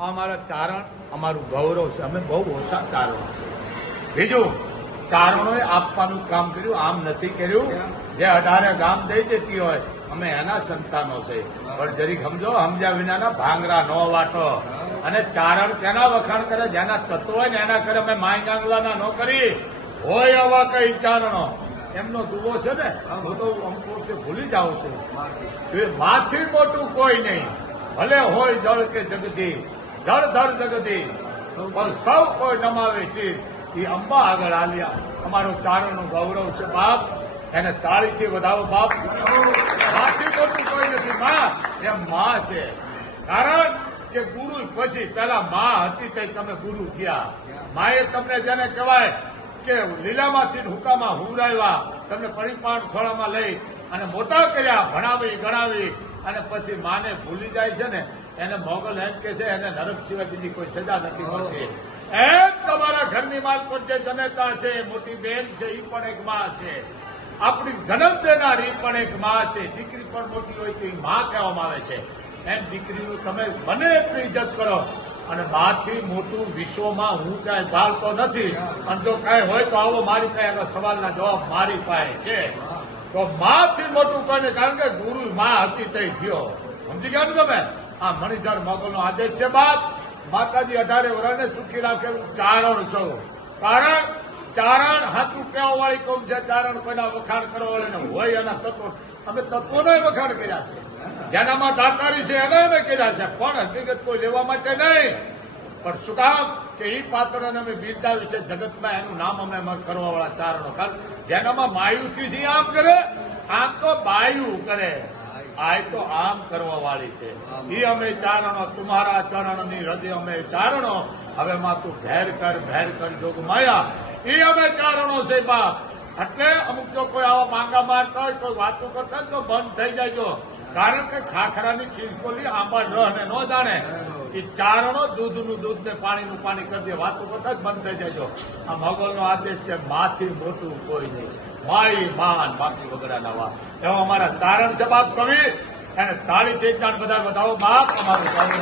અમારા ચારણ અમારું ગૌરવ છે. અમે બહુ ઓછા ચારણો છે બીજું, ચારણોએ આપવાનું કામ કર્યું, આમ નથી કર્યું. જે અઢારે ગામ દઈ દેતી હોય, અમે એના સંતાનો છે. પણ જરીક સમજો સમજ્યા વિનાના ભાંગરા નો વાટો. અને ચારણ તેના વખાણ કરે? જેના તત્વ હોય ને એના કરે અમે માય ગાંગલાના નો કરી. હોય આવા કઈ ચારણો. એમનો દુવો છે ને, હું તો અમુક ભૂલી જાઉં છું. માથી મોટું કોઈ નહીં. ભલે હોય જળ કે જગદીશ. જળ ધર જગદીશ. પણ સૌ કોઈ નમાવે છે એ અંબા આગળ આલ્યા અમારો ચારણનું ગૌરવ છે બાપ. એને તાળીથી વધાવો બાપ. માથી મોટું કોઈ નથી, માં. એ માં છે. કારણ કે ગુરુ પછી પેલા માં હતી તે તમે ગુરુ થયા. માએ તમને જેને કહેવાય કે લીલામાંથી હુકામાં હુરાવ્યા તમને પરિપાણ ખોળામાં લઈ અને મોટા કર્યા, ભણાવી, ગણાવી. અને પછી માને ભૂલી જાય છે ને એને મોગલ એમ કે છે, એને નરક સિવાય બીજી કોઈ સજા નથી મળતી. એમ તમારા ઘરની માલકોટ જે જનતા છે, મોટી બેન છે એ પણ એક માં છે. આપણી જન્મ દેનાર પણ એક માં છે. દીકરી પણ મોટી હોય તો એ માં કહેવામાં આવે છે. એમ દીકરીનું તમે બને એટલી ઇજ્જત કરો. અને માથી મોટું વિશ્વમાં હું કાંઈ ભાળતો નથી. અને જો કાંઈ હોય તો આવો મારી પાસે એનો સવાલના જવાબ મારી પાસે છે. તો માથી મોટું કોઈને, કારણ કે ગુરુ માં હતી તે થયો. સમજી ગયા ને તમે? આ મણિધર મોગલનો આદેશ છે, બાપ. માતાજી અઢારે વર્ષને સુખી રાખે એવું ચારણ સૌ કારણ, ચારણ હાથું કહેવા વાળી કોમ છે? ચારણ કોઈના વખાણ કરવા વાળા હોય એના તત્વો. અમે તત્વોનો વખાણ કર્યા છે. જેનામાં દાતારી છે એને અમે કર્યા છે. પણ હકીકત કોઈ લેવા માટે નહીં. પણ શું કામ? કે એ પાત્રને અમે બિરદાવી છે જગતમાં એનું નામ અમે કરવાવાળા કરવા વાળા ચારણો કારણ. જેનામાં માયુથી છે આમ કરે, આમ તો બાયુ કરે. આ તો આમ કરવા વાળી છે એ અમે ચારણો તુમારા ચરણની હૃદય અમે ચારણો. હવે માં તું ભેર કર ભેર કર જોગ માયા. એ અમે ચારણો છે બાપ. એટલે અમુક જો કોઈ આવા માંગા મારતા હોય કોઈ વાતો કરતા તો બંધ થઈ જાયજો કારણ કે ખાખરાની ખીસકોલી આંબા રહ ને ન જાણે. એ ચારણો દૂધનું દૂધ ને પાણીનું પાણી કરી દે, વાતો કરતા જ બંધ થઈ જાયજો આ મોગલનો આદેશ છે, માથી મોટું કોઈ નહીં. માઈ માન બાકી વગડાના વાત એવા અમારા ચારણ છે, બાપ કવિ. એને તાળી ચેતનાર બધા બતાવો બાપ, અમારું ચારણ.